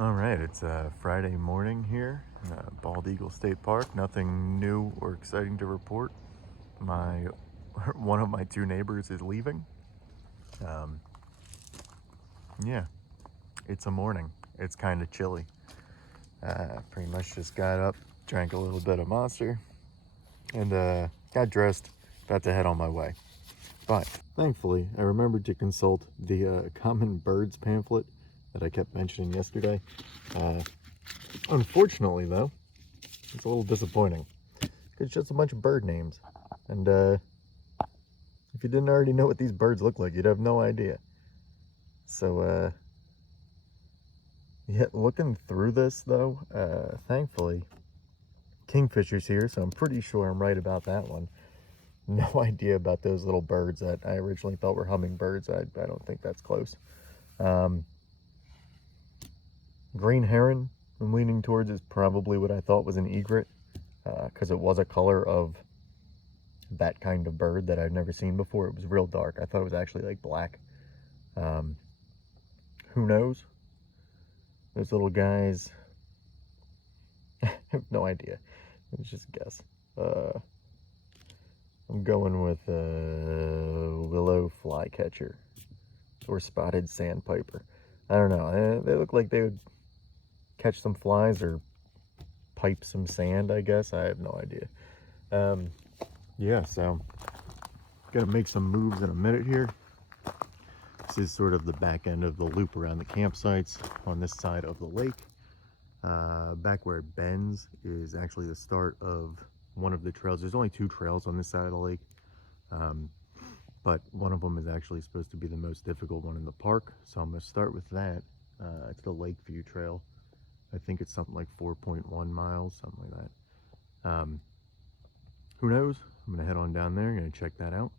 All right, it's Friday morning here, Bald Eagle State Park. Nothing new or exciting to report. My one of my two neighbors is leaving. Um, yeah, it's a morning. It's kind of chilly. Pretty much just got up, drank a little bit of Monster, and got dressed, about to head on my way. But thankfully, I remembered to consult the Common Birds pamphlet that I kept mentioning yesterday. Unfortunately, though, it's a little disappointing. It's just a bunch of bird names. And if you didn't already know what these birds look like, you'd have no idea. So, yeah, looking through this, though, thankfully, Kingfisher's here, so I'm pretty sure I'm right about that one. No idea about those little birds that I originally thought were hummingbirds. I don't think that's close. Green heron, I'm leaning towards, is probably what I thought was an egret, because it was a color of that kind of bird that I'd never seen before. It was real dark. I thought it was actually like black. Who knows? Those little guys, I have no idea. Let's just guess. I'm going with willow flycatcher or spotted sandpiper. I don't know. They look like they would catch some flies or pipe some sand, I guess. I have no idea. Yeah, so gonna make some moves in a minute here. This is sort of the back end of the loop around the campsites on this side of the lake. Back where it bends is actually the start of one of the trails. There's only two trails on this side of the lake, but one of them is actually supposed to be the most difficult one in the park. So I'm going to start with that. It's the Lakeview Trail. I think it's something like 4.1 miles, something like that. Who knows? I'm going to head on down there. I'm going to check that out.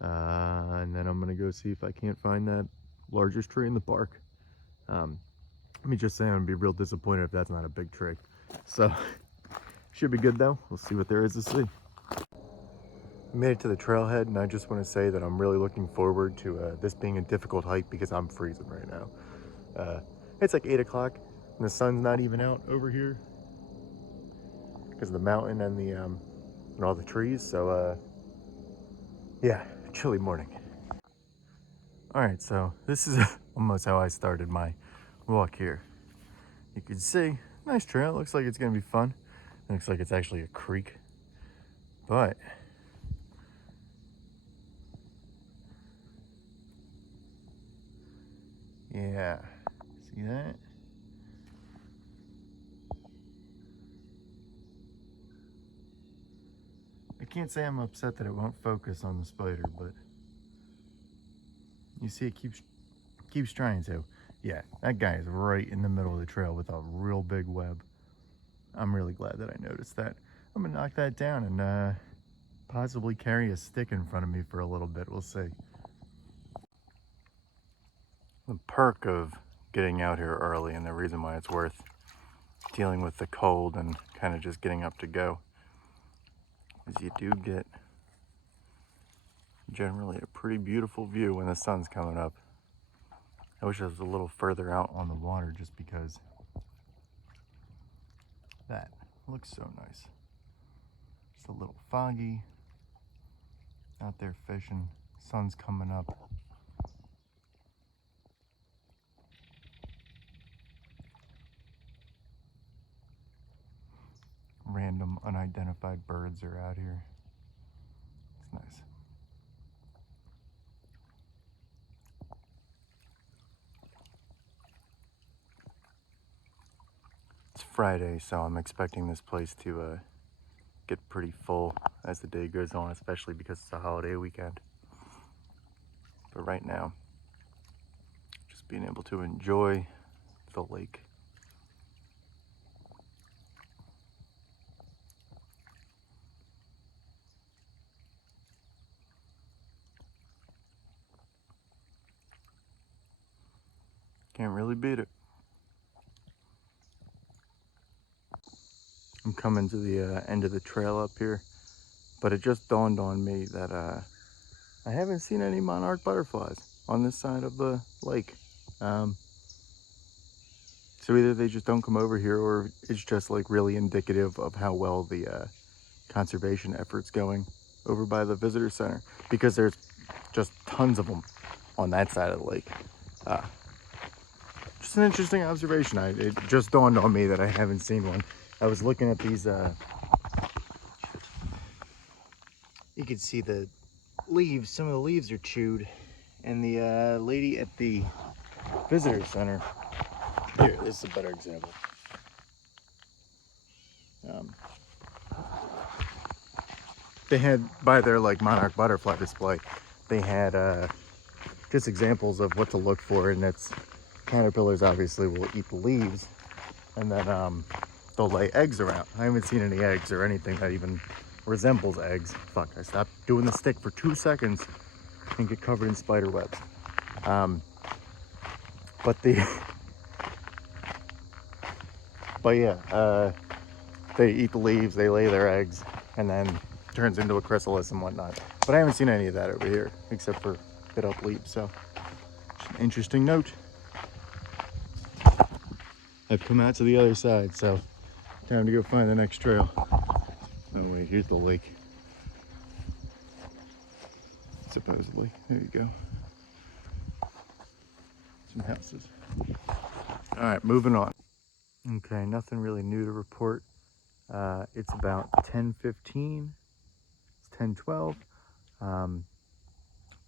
And then I'm going to go see if I can't find that largest tree in the park. Let me just say I'm going to be real disappointed if that's not a big tree. So, should be good though. We'll see what there is to see. Made it to the trailhead, and I just want to say that I'm really looking forward to this being a difficult hike because I'm freezing right now. It's like 8 o'clock, and the sun's not even out over here because of the mountain and the and all the trees. So, yeah, chilly morning. All right, so this is almost how I started my walk here. You can see, nice trail. Looks like it's gonna be fun. It looks like it's actually a creek, but yeah, see that? I can't say I'm upset that it won't focus on the spider, but you see it keeps trying to. Yeah, that guy is right in the middle of the trail with a real big web. I'm really glad that I noticed that. I'm gonna knock that down and possibly carry a stick in front of me for a little bit. We'll see. The perk of getting out here early, and the reason why it's worth dealing with the cold and kind of just getting up to go, is you do get generally a pretty beautiful view when the sun's coming up. I wish I was a little further out on the water just because that looks so nice. Just a little foggy, out there fishing, sun's coming up. Random unidentified birds are out here. It's nice. It's Friday, so I'm expecting this place to get pretty full as the day goes on, especially because it's a holiday weekend. But right now, just being able to enjoy the lake. Can't really beat it. I'm coming to the end of the trail up here, but it just dawned on me that I haven't seen any monarch butterflies on this side of the lake. So either they just don't come over here, or it's just like really indicative of how well the conservation effort's going over by the visitor center, because there's just tons of them on that side of the lake. Just an interesting observation. It just dawned on me that I haven't seen one. I was looking at these, you can see the leaves, some of the leaves are chewed, and the lady at the visitor center, here, this is a better example. They had, by their like monarch butterfly display, they had just examples of what to look for, and it's caterpillars obviously will eat the leaves, and then they'll lay eggs around. I haven't seen any eggs or anything that even resembles eggs. Fuck, I stopped doing the stick for 2 seconds and get covered in spider webs. But yeah, they eat the leaves, they lay their eggs, and then turns into a chrysalis and whatnot. But I haven't seen any of that over here, except for bit up leaves, so just an interesting note. I've come out to the other side, so time to go find the next trail. Oh wait, here's the lake. Supposedly. There you go. Some houses. Alright, moving on. Okay, nothing really new to report. It's about 10:15. It's 10:12.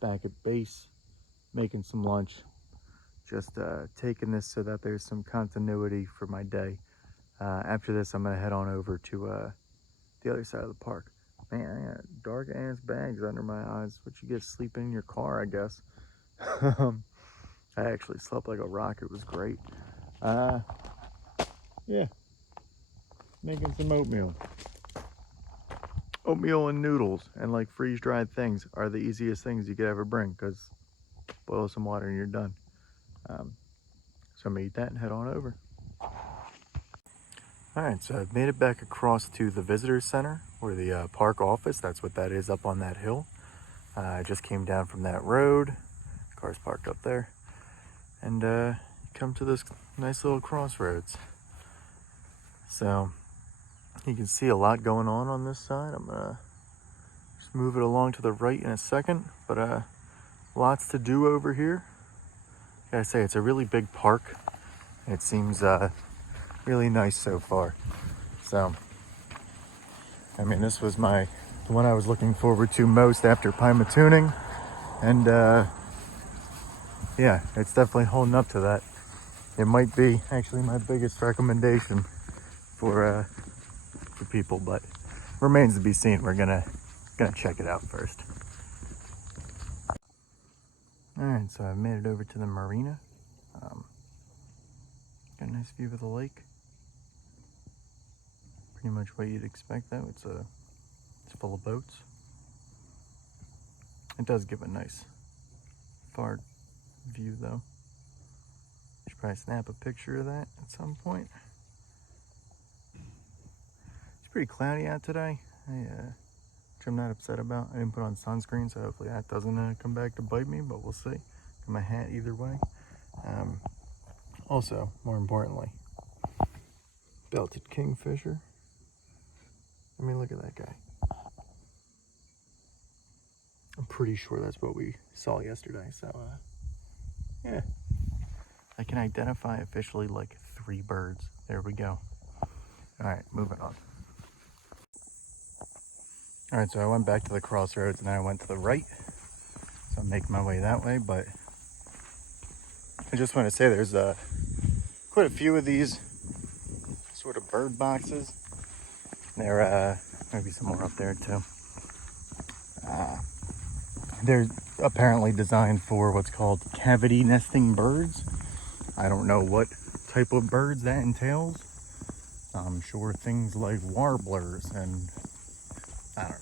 Back at base, making some lunch. Just taking this so that there's some continuity for my day. After this, I'm gonna head on over to the other side of the park. Man, I got dark ass bags under my eyes. What you get sleeping in your car, I guess. I actually slept like a rock. It was great. Yeah, making some oatmeal. Oatmeal and noodles and like freeze-dried things are the easiest things you could ever bring, because boil some water and you're done. So I'm gonna eat that and head on over. All right, so I've made it back across to the visitor center, or the park office. That's what that is up on that hill. I just came down from that road. Car's parked up there. And come to this nice little crossroads. So you can see a lot going on this side. I'm gonna just move it along to the right in a second, but lots to do over here. Gotta say, it's a really big park. It seems really nice so far. So, I mean, this was the one I was looking forward to most after Pima tuning, and yeah, it's definitely holding up to that. It might be actually my biggest recommendation for people, but remains to be seen. We're gonna check it out first. All right, so I've made it over to the marina. Got a nice view of the lake. Pretty much what you'd expect, though. It's full of boats. It does give a nice far view, though. Should probably snap a picture of that at some point. It's pretty cloudy out today, which I'm not upset about. I didn't put on sunscreen, so hopefully that doesn't come back to bite me, but we'll see. Got my hat either way. Also, more importantly, belted kingfisher. I mean, look at that guy. I'm pretty sure that's what we saw yesterday, so yeah. I can identify officially like 3 birds. There we go. All right, moving on. All right, so I went back to the crossroads and then I went to the right. So I'm making my way that way, but I just want to say there's quite a few of these sort of bird boxes. There maybe some more up there too. They're apparently designed for what's called cavity nesting birds. I don't know what type of birds that entails. I'm sure things like warblers and I don't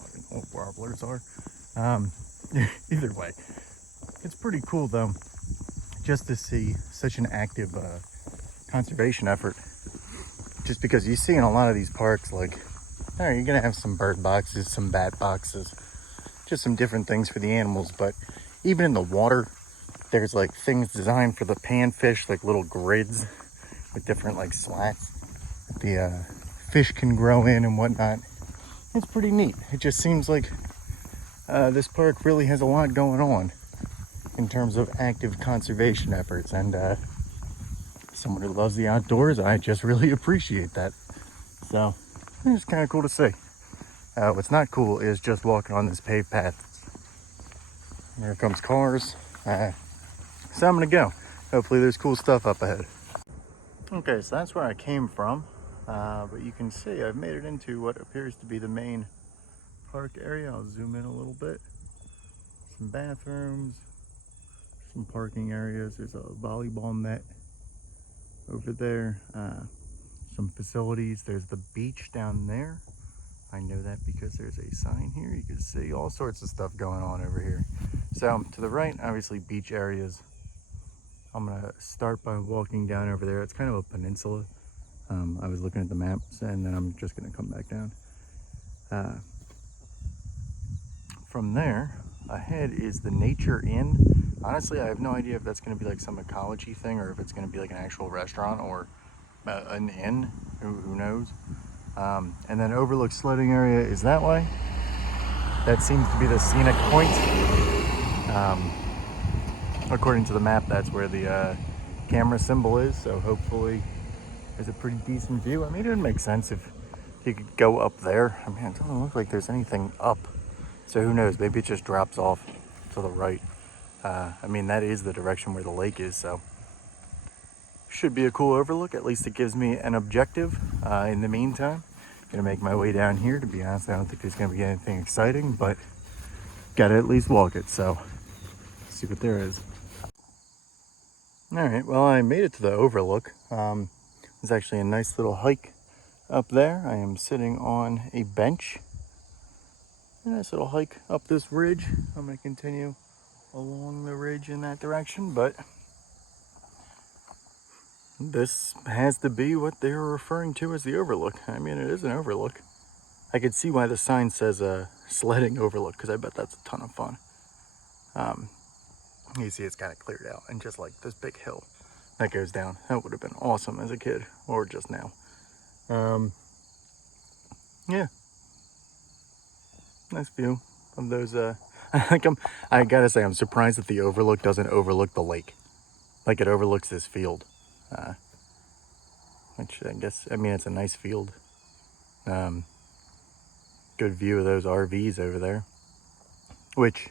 fucking know what warblers are. Either way, it's pretty cool though, just to see such an active conservation effort. Just because you see in a lot of these parks, like, all right, you're gonna have some bird boxes, some bat boxes, just some different things for the animals. But even in the water, there's like things designed for the panfish, like little grids with different like slats that the fish can grow in and whatnot. It's pretty neat. It just seems like this park really has a lot going on in terms of active conservation efforts, and someone who loves the outdoors, I just really appreciate that. So it's kind of cool to see. What's not cool is just walking on this paved path. Here comes cars. So I'm gonna go. Hopefully there's cool stuff up ahead. Okay, so that's where I came from. But you can see I've made it into what appears to be the main park area. I'll zoom in a little bit. Some bathrooms, some parking areas. There's a volleyball net over there. Some facilities. There's the beach down there. I know that because there's a sign here. You can see all sorts of stuff going on over here. So to the right, obviously beach areas. I'm gonna start by walking down over there. It's kind of a peninsula. I was looking at the maps, and then I'm just gonna come back down. From there, ahead is the Nature Inn. Honestly, I have no idea if that's gonna be like some ecology thing or if it's gonna be like an actual restaurant or an inn. Who knows? And then overlook sledding area is that way. That seems to be the scenic point. According to the map, that's where the camera symbol is, so hopefully there's a pretty decent view. I mean, it would make sense if you could go up there. I mean, it doesn't look like there's anything up, so who knows, maybe it just drops off to the right. I mean, that is the direction where the lake is, so should be a cool overlook. At least it gives me an objective. In the meantime, gonna make my way down here. To be honest, I don't think there's gonna be anything exciting, but gotta at least walk it, so see what there is. All right, well, I made it to the overlook. There's actually a nice little hike up there. I am sitting on a bench. A nice little hike up this ridge. I'm gonna continue along the ridge in that direction, but this has to be what they're referring to as the overlook. I mean, it is an overlook. I could see why the sign says sledding overlook, because I bet that's a ton of fun. You see it's kind of cleared out, and just like this big hill that goes down. That would have been awesome as a kid, or just now. Yeah, nice view of those. I gotta say, I'm surprised that the overlook doesn't overlook the lake, like it overlooks this field. Which I guess, I mean, it's a nice field. Good view of those RVs over there. Which,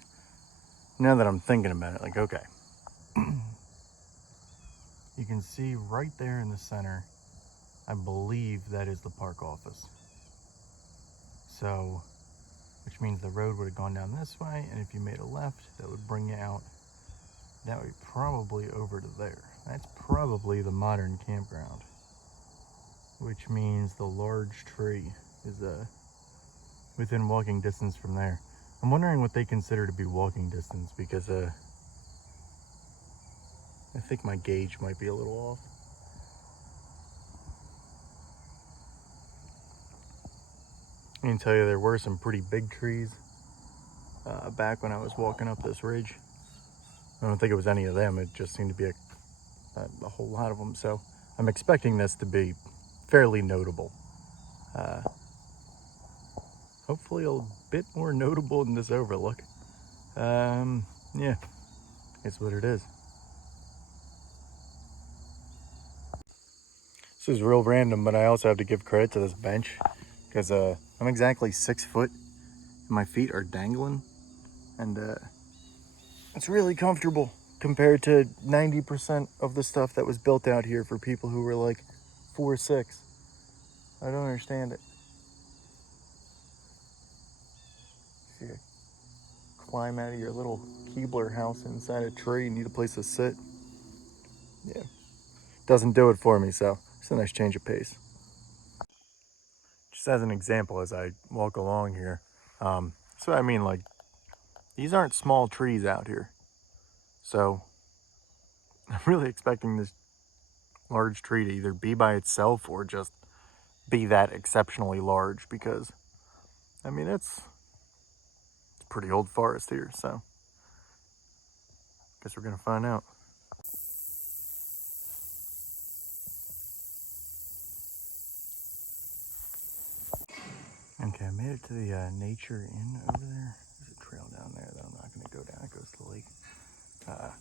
now that I'm thinking about it, like, okay. You can see right there in the center, I believe that is the park office. So, which means the road would have gone down this way, and if you made a left, that would bring you out that way, probably over to there. That's probably the modern campground, which means the large tree is within walking distance from there. I'm wondering what they consider to be walking distance, because I think my gauge might be a little off. I can tell you there were some pretty big trees back when I was walking up this ridge. I don't think it was any of them. It just seemed to be a whole lot of them. So I'm expecting this to be fairly notable. Hopefully a bit more notable than this overlook. Yeah, it's what it is. This is real random, but I also have to give credit to this bench, because I'm exactly 6 foot and my feet are dangling, and it's really comfortable compared to 90% of the stuff that was built out here for people who were like 4'6". I don't understand it. If you climb out of your little Keebler house inside a tree and need a place to sit, yeah, doesn't do it for me, so it's a nice change of pace. Just as an example, as I walk along here, so I mean, like, these aren't small trees out here, so I'm really expecting this large tree to either be by itself or just be that exceptionally large, because I mean, it's pretty old forest here, so guess we're gonna find out. I made it to the nature inn over there. There's a trail down there that I'm not going to go down. It goes to the lake. A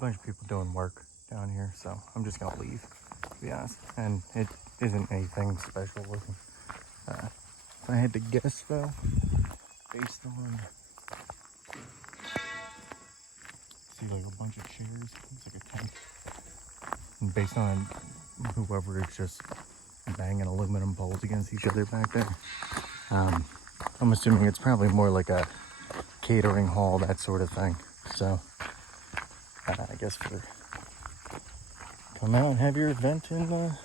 bunch of people doing work down here, so I'm just going to leave, to be honest. And it isn't anything special looking. If I had to guess, though, based on... See, like a bunch of chairs. It's like a tent. And based on whoever is just banging aluminum poles against each other back there, I'm assuming it's probably more like a catering hall, that sort of thing. So, I guess come out and have your event in the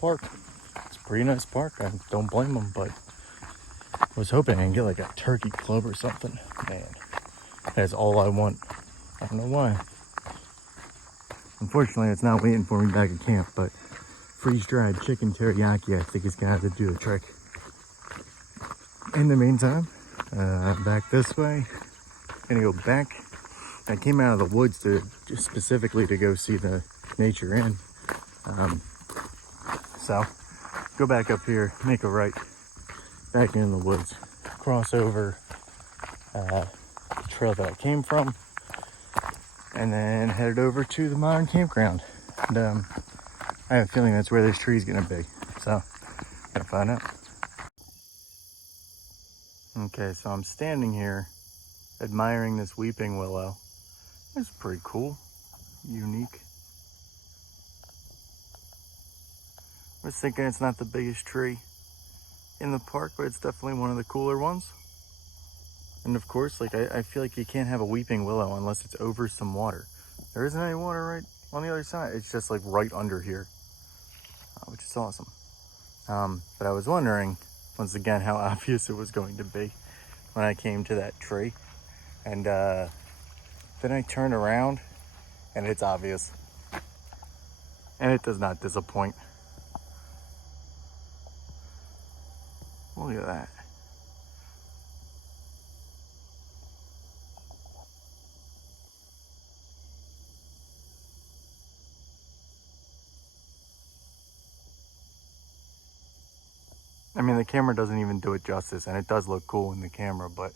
park. It's a pretty nice park. I don't blame them, but I was hoping I can get like a turkey club or something. Man, that's all I want. I don't know why. Unfortunately, it's not waiting for me back at camp, but freeze-dried chicken teriyaki I think is gonna have to do the trick. In the meantime, back this way. Gonna go back. I came out of the woods just specifically to go see the nature inn. So go back up here, make a right, back in the woods, cross over the trail that I came from, and then headed over to the modern campground. And I have a feeling that's where this tree's gonna be. So gotta find out. Okay, so I'm standing here admiring this weeping willow. It's pretty cool, unique. I was thinking it's not the biggest tree in the park, but it's definitely one of the cooler ones. And of course, like I feel like you can't have a weeping willow unless it's over some water. There isn't any water right on the other side. It's just like right under here, which is awesome. But I was wondering, once again, how obvious it was going to be when I came to that tree. And then I turned around and it's obvious. And it does not disappoint. Look at that. I mean, the camera doesn't even do it justice, and it does look cool in the camera, but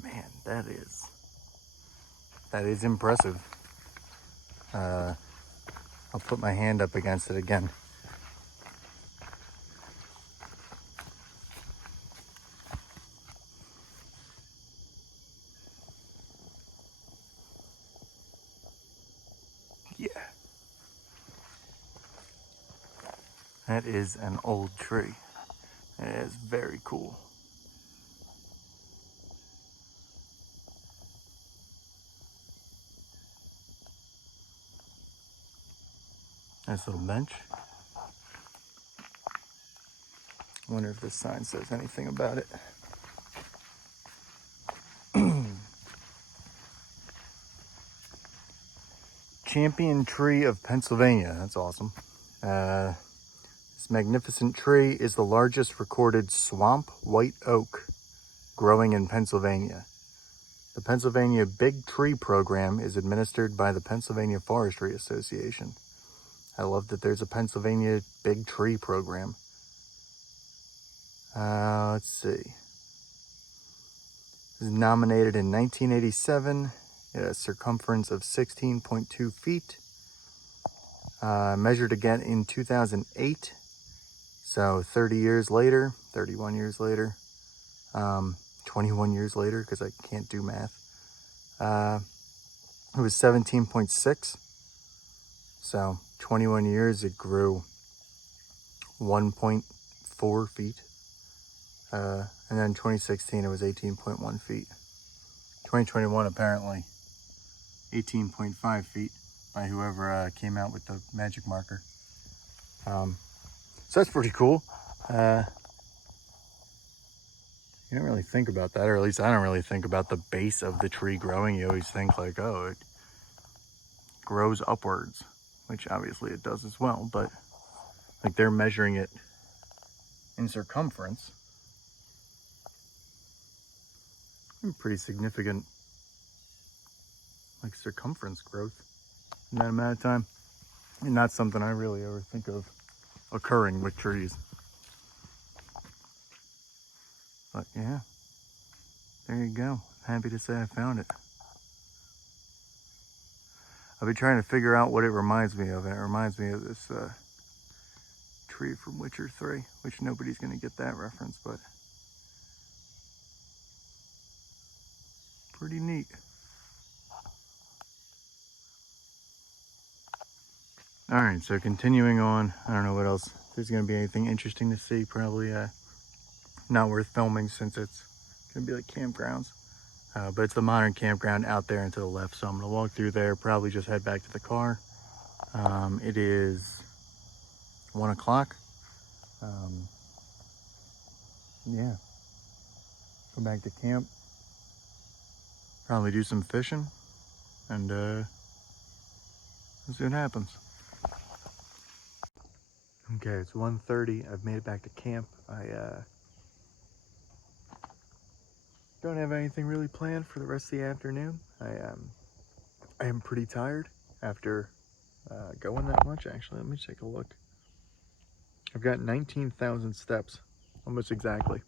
man, that is impressive. I'll put my hand up against it again. Yeah. That is an old tree. It is very cool. Nice little bench. Wonder if this sign says anything about it. Champion Tree of Pennsylvania. That's awesome. This magnificent tree is the largest recorded swamp white oak growing in Pennsylvania. The Pennsylvania Big Tree Program is administered by the Pennsylvania Forestry Association. I love that there's a Pennsylvania Big Tree Program. Let's see. It was nominated in 1987. It has a circumference of 16.2 feet. Measured again in 2008. So 30 years later, 31 years later, 21 years later, because I can't do math. It was 17.6. So 21 years, it grew 1.4 feet. And then 2016, it was 18.1 feet. 2021, apparently, 18.5 feet by whoever came out with the magic marker. So that's pretty cool. You don't really think about that, or at least I don't really think about the base of the tree growing. You always think like, oh, it grows upwards, which obviously it does as well, but like they're measuring it in circumference. Pretty significant like circumference growth in that amount of time. And not something I really ever think of occurring with trees. But yeah, there you go. Happy to say I found it. I've been trying to figure out what it reminds me of, and it reminds me of this tree from Witcher 3, which nobody's going to get that reference, but pretty neat. All right, so continuing on, I don't know what else. There's going to be anything interesting to see. Probably not worth filming since it's going to be like campgrounds. But it's the modern campground out there and to the left, so I'm going to walk through there, probably just head back to the car. It is 1 o'clock. Yeah, go back to camp, probably do some fishing, and let's see what happens. Okay, it's 1:30. I've made it back to camp. I don't have anything really planned for the rest of the afternoon. I am pretty tired after going that much. Actually, let me take a look. I've got 19,000 steps, almost exactly.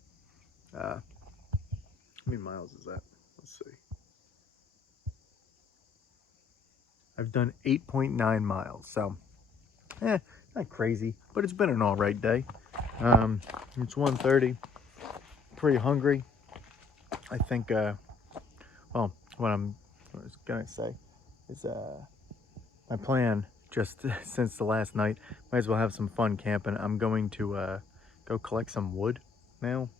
How many miles is that? Let's see. I've done 8.9 miles, so not crazy, but it's been an all right day. It's 1:30. Pretty hungry. I think. Well, what I was gonna say is my plan. Just since the last night, might as well have some fun camping. I'm going to go collect some wood now,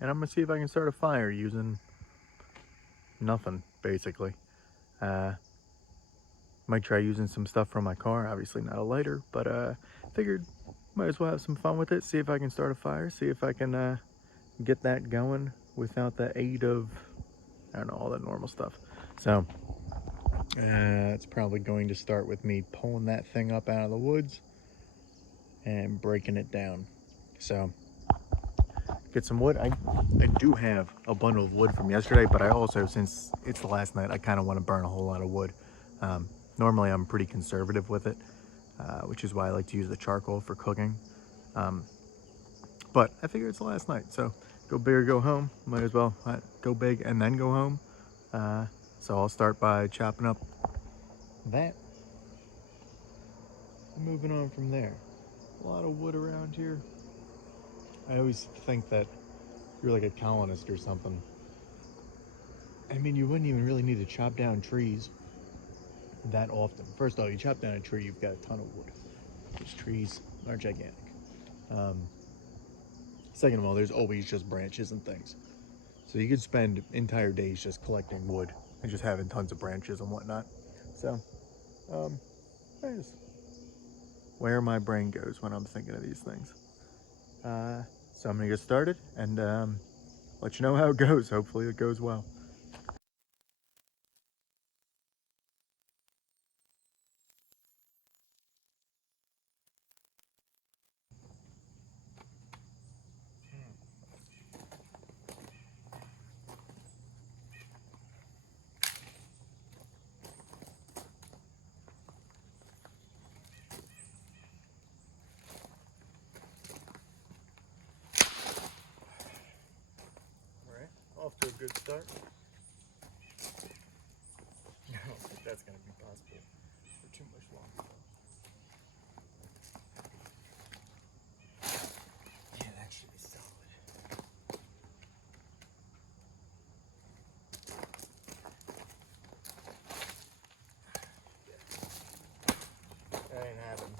and I'm gonna see if I can start a fire using nothing, basically. Might try using some stuff from my car, obviously not a lighter, but figured might as well have some fun with it, see if I can start a fire, see if I can get that going without the aid of, I don't know, all that normal stuff. So it's probably going to start with me pulling that thing up out of the woods and breaking it down. So get some wood. I do have a bundle of wood from yesterday, but I also, since it's the last night, I kind of want to burn a whole lot of wood. Normally I'm pretty conservative with it, which is why I like to use the charcoal for cooking. But I figure it's the last night, so go big or go home. Might as well go big and then go home. So I'll start by chopping up that. Moving on from there. A lot of wood around here. I always think that you're like a colonist or something. I mean, you wouldn't even really need to chop down trees that often. First off, you chop down a tree, you've got a ton of wood. These trees are gigantic. Second of all, there's always just branches and things. So you could spend entire days just collecting wood and just having tons of branches and whatnot. So, that is where my brain goes when I'm thinking of these things. So I'm gonna get started and let you know how it goes. Hopefully it goes well. Off to a good start. I don't think that's going to be possible for too much longer. Yeah, that should be solid. That ain't happening.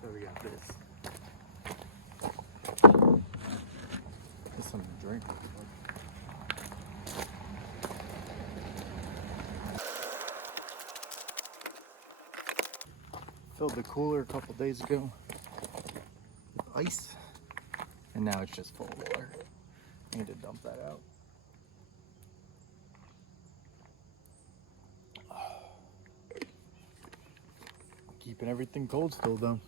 So we got this. Just something to drink. Filled the cooler a couple days ago with ice, and now it's just full of water. I need to dump that out. Keeping everything cold still though.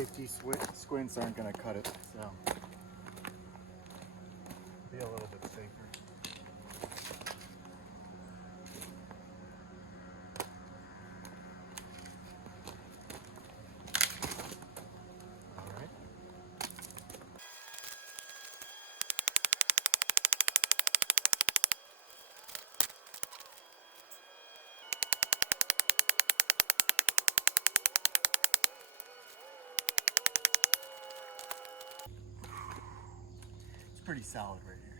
safety squints aren't going to cut it, so be a little bit safer. Pretty solid right here.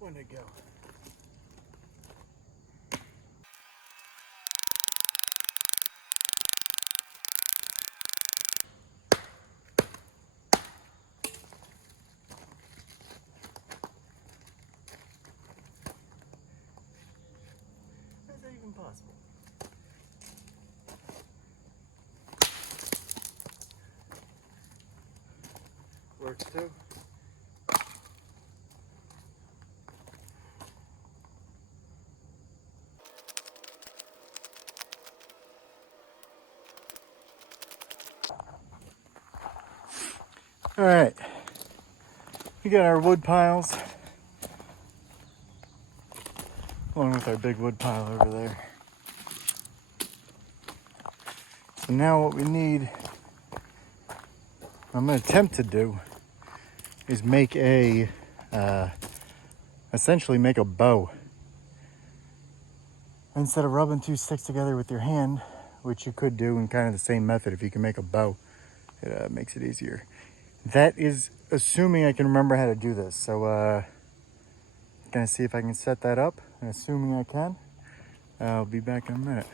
Where'd it go? How is that even possible? Works too. All right, we got our wood piles, along with our big wood pile over there. So now what we need, I'm going to attempt to do, is make a, essentially make a bow. Instead of rubbing two sticks together with your hand, which you could do in kind of the same method, if you can make a bow, it makes it easier. That is assuming I can remember how to do this. So gonna see if I can set that up, and assuming I can, I'll be back in a minute.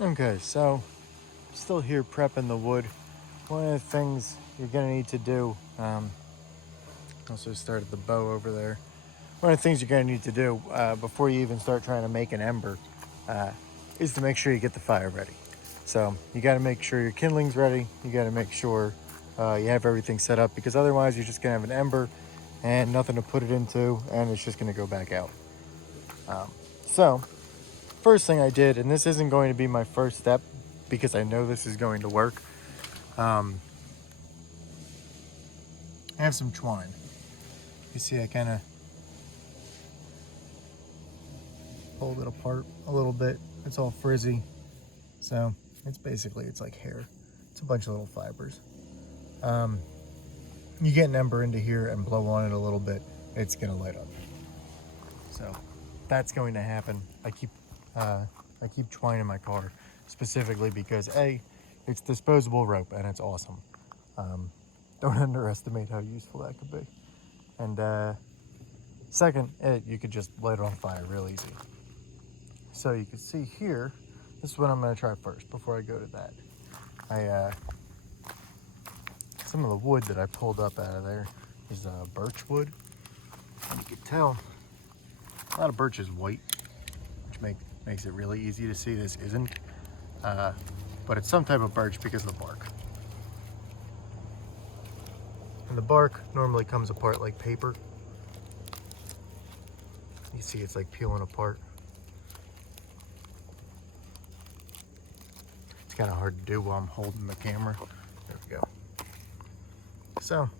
Okay, so still here prepping the wood. One of the things you're gonna need to do, also started the bow over there. One of the things you're gonna need to do before you even start trying to make an ember is to make sure you get the fire ready. So you gotta make sure your kindling's ready. You gotta make sure you have everything set up, because otherwise you're just gonna have an ember and nothing to put it into, and it's just gonna go back out. So first thing I did, and this isn't going to be my first step because I know this is going to work, I have some twine. You see I kind of pulled it apart a little bit. It's all frizzy, so it's like hair. It's a bunch of little fibers. You get an ember into here and blow on it a little bit, it's gonna light up. So that's going to happen. I keep twine in my car specifically because A, it's disposable rope and it's awesome. Don't underestimate how useful that could be. And second, you could just light it on fire real easy. So you can see here, this is what I'm gonna try first before I go to that. Some of the wood that I pulled up out of there is birch wood. And you can tell a lot of birch is white, which makes it really easy to see this isn't. But it's some type of birch because of the bark. And the bark normally comes apart like paper. You see it's like peeling apart. It's kind of hard to do while I'm holding the camera. There we go. So,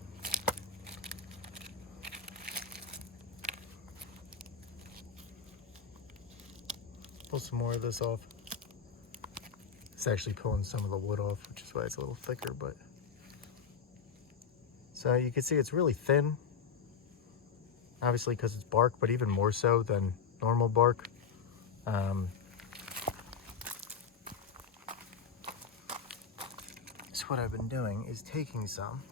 pull some more of this off. It's actually pulling some of the wood off, which is why it's a little thicker, but. So you can see it's really thin, obviously because it's bark, but even more so than normal bark. So what I've been doing is taking some,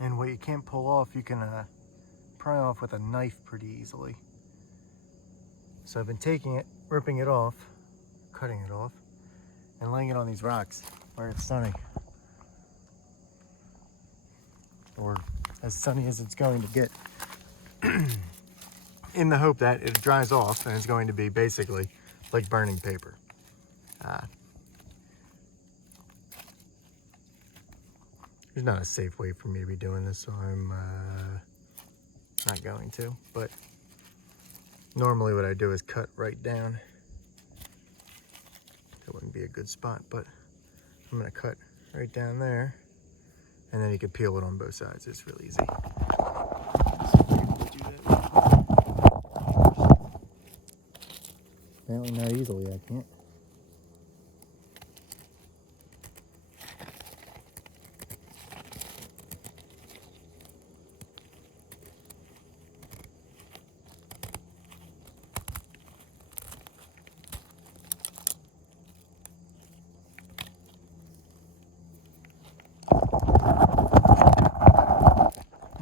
and what you can't pull off, you can pry off with a knife pretty easily. So I've been taking it, ripping it off, cutting it off, and laying it on these rocks where it's sunny. Or as sunny as it's going to get, in the hope that it dries off and it's going to be basically like burning paper. There's not a safe way for me to be doing this, so I'm not going to. But normally what I do is cut right down. That wouldn't be a good spot, but I'm gonna cut right down there, and then you can peel it on both sides. It's really easy. Apparently not easily, I can't.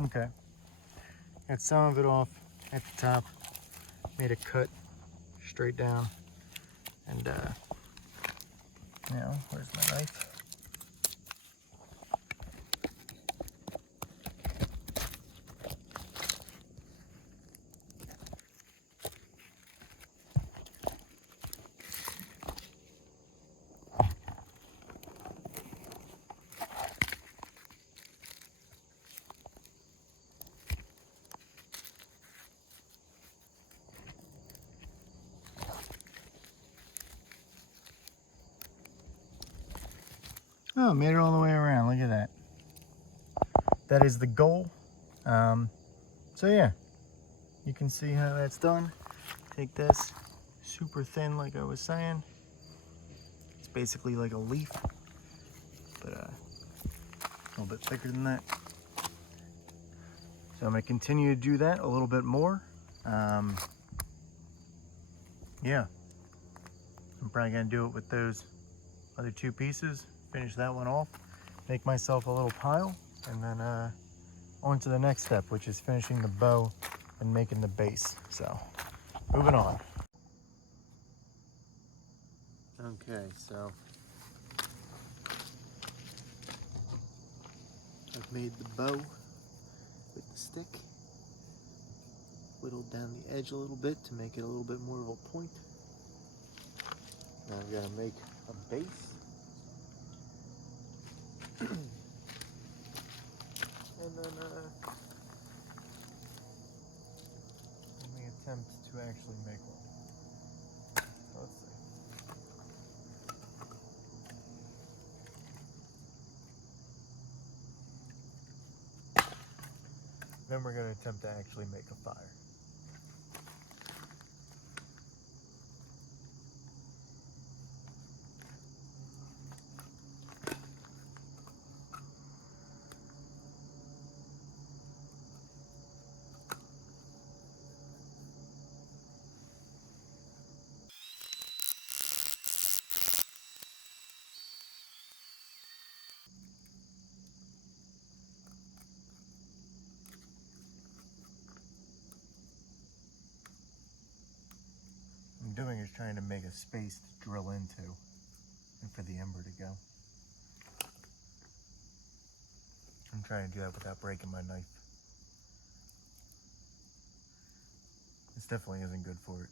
Okay, got some of it off at the top, made a cut straight down, and now, where's my knife? Oh, made it all the way around. Look at that. That is the goal. So yeah, you can see how that's done. Take this, super thin like I was saying. It's basically like a leaf, but a little bit thicker than that. So I'm gonna continue to do that a little bit more. Yeah, I'm probably gonna do it with those other two pieces, finish that one off, make myself a little pile, and then on to the next step, which is finishing the bow and making the base. So, moving on. Okay, so I've made the bow with the stick, whittled down the edge a little bit to make it a little bit more of a point. Now I'm gonna make a base. And then let me attempt to actually make one. So let's see. Then we're gonna attempt to actually make a fire. What I'm doing is trying to make a space to drill into and for the ember to go. I'm trying to do that without breaking my knife. This definitely isn't good for it.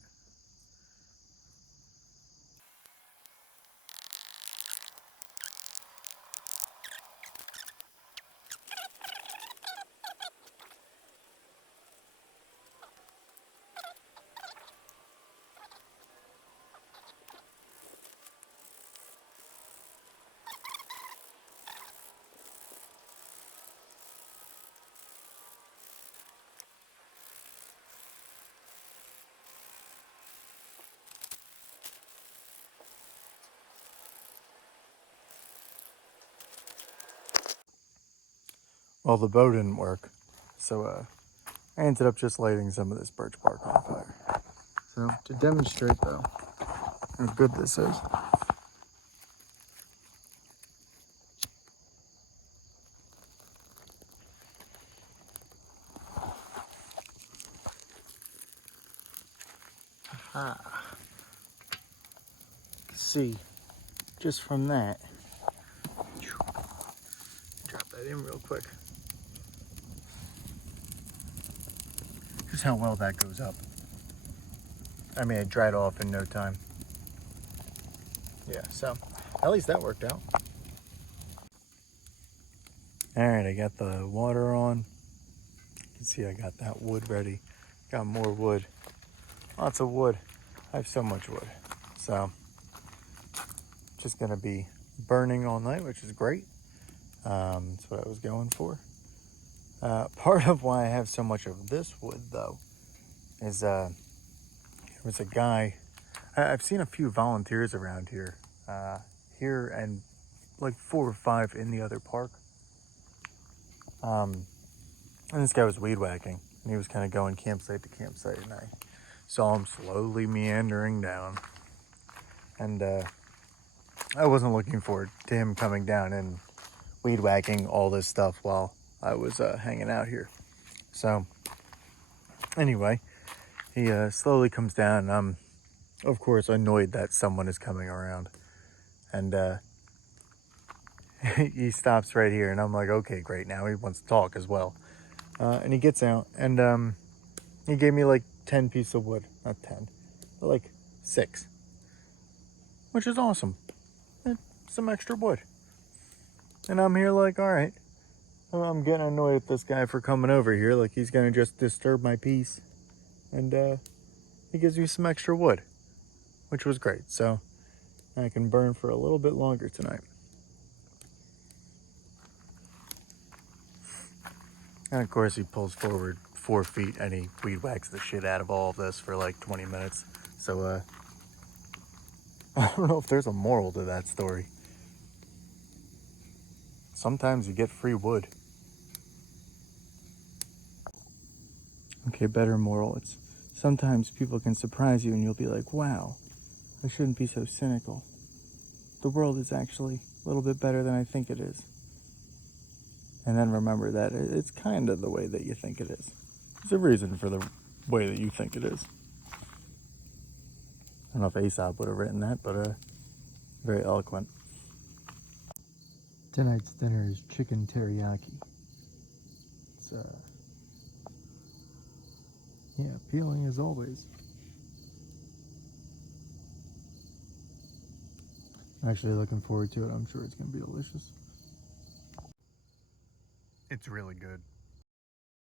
Well, the bow didn't work, so I ended up just lighting some of this birch bark on fire. So to demonstrate though how good this is, see just from that, drop that in real quick. just how well that goes up. I mean, it dried off in no time. Yeah, so at least that worked out. All right, I got the water on. You can see I got that wood ready. Got more wood, lots of wood. I have so much wood. So just gonna be burning all night, which is great. That's what I was going for. Part of why I have so much of this wood though is there was a guy, I've seen a few volunteers around here, here and like 4 or 5 in the other park. And this guy was weed whacking, and he was kind of going campsite to campsite, and I saw him slowly meandering down. And I wasn't looking forward to him coming down and weed whacking all this stuff while I was hanging out here. So anyway, he slowly comes down, and I'm, of course, annoyed that someone is coming around. And he stops right here, and I'm like, okay, great, now he wants to talk as well. And he gets out, and he gave me like 10 pieces of wood. Not 10, but like 6. Which is awesome. Some extra wood. And I'm here like, all right. I'm getting annoyed at this guy for coming over here. Like he's going to just disturb my peace. And he gives me some extra wood. Which was great. So I can burn for a little bit longer tonight. And of course he pulls forward 4 feet and he weed whacks the shit out of all of this for like 20 minutes. So I don't know if there's a moral to that story. Sometimes you get free wood. Okay, better moral. It's sometimes people can surprise you and you'll be like, wow, I shouldn't be so cynical. The world is actually a little bit better than I think it is. And then remember that it's kind of the way that you think it is. There's a reason for the way that you think it is. I don't know if Aesop would have written that, but very eloquent. Tonight's dinner is chicken teriyaki. It's yeah, appealing as always. Actually looking forward to it. I'm sure it's going to be delicious. It's really good.